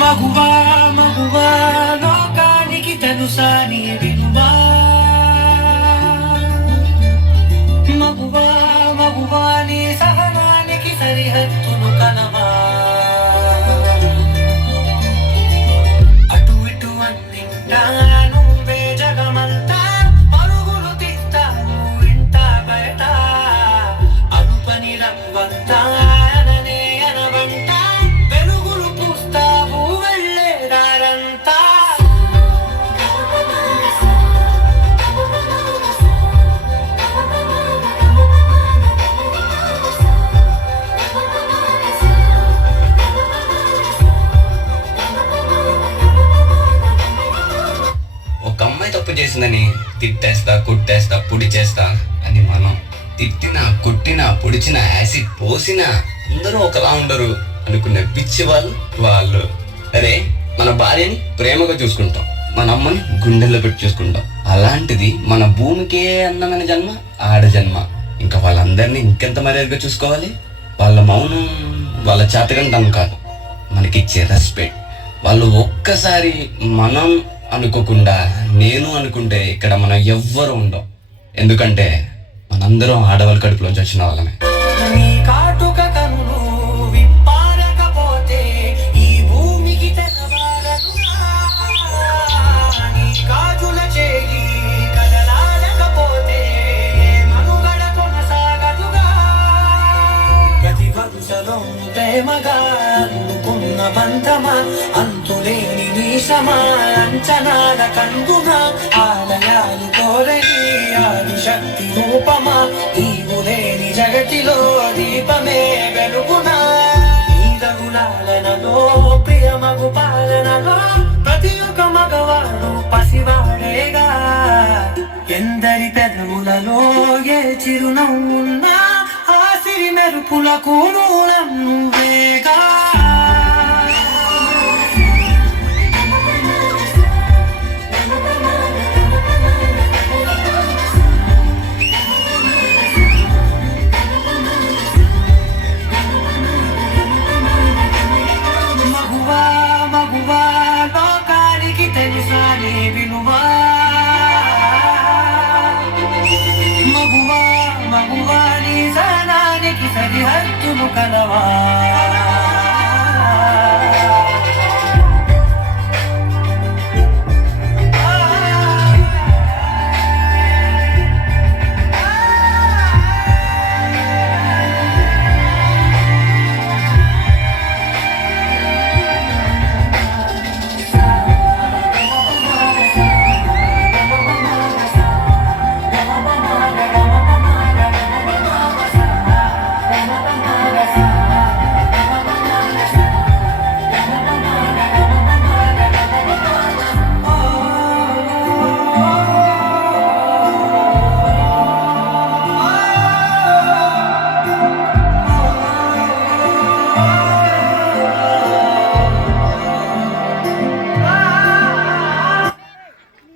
మగువా మగువా లోకానికి తెలుసా నీ విలువా. మగువా మగువా నీ సహనానికి సరిహద్దులు కలవా. అటు ఇటు అన్నింటా నువ్వే జగమంతా పరుగులు తీస్తావు ఇంట బయట. అనుపని రంగంతా అననే అనవంట వెలుగులు పూస్తావు వెళ్ళేదారంతా. ఒక అమ్మాయి తప్పు చేసిందని తిట్టేస్తా కుట్టేస్తా పొడి చేస్తా అని మనం తిట్టినా కొట్టినా పొడిచినా యాసిడ్ పోసినా అందరూ ఒకలా ఉండరు అనుకునే పిచ్చి వాళ్ళు. అరే మన భార్యని ప్రేమగా చూసుకుంటాం, మన అమ్మని గుండెల్లో పెట్టి చూసుకుంటాం. అలాంటిది మన భూమికే అందమైన జన్మ ఆడ జన్మ. ఇంకా వాళ్ళందరినీ ఇంకెంత మర్యాదగా చూసుకోవాలి. వాళ్ళ మౌనం వాళ్ళ చేతకంటం కాదు, మనకిచ్చే రెస్పెక్ట్. వాళ్ళు ఒక్కసారి మనం అనుకోకుండా నేను అనుకుంటే ఇక్కడ మనం ఎవ్వరు ఉండం. ఎందుకంటే మనందరం ఆడవాళ్ళ కడుపులోంచి వచ్చిన వాళ్ళమే. నీ కాటుక కన్ను విప్పారకపోతే ఈ భూమికి తెరవాలనుగా. నీ గాజుల చేయి కదలాడకపోతే మనుగడ కొనసాగదుగా. ప్రతి వరుసలో ప్రేమగా అందుకున్న బంధమా, అంతులేని నీశమా, అంచనాల కందునా, ఆలయాలు కోరని ఆదిశక్తి రూపమా, నీవు లేని జగతిలో దీపమే వెలుగునా. నీదగులాలనలో ప్రియమగు పాలనలో ప్రతి ఒక్క మగవాడు పసివాడేగా. ఎందరి పెదవులలో ఏ చిరునవ్వున్నా ఆ సిరి మెరుపులకు మూలం నువ్వేగా. మగువా మగువా లోకానికి తెలుసా నీ విలువా. మగువా మగువా నీ సహనానికి సరిహద్దులు కలవా.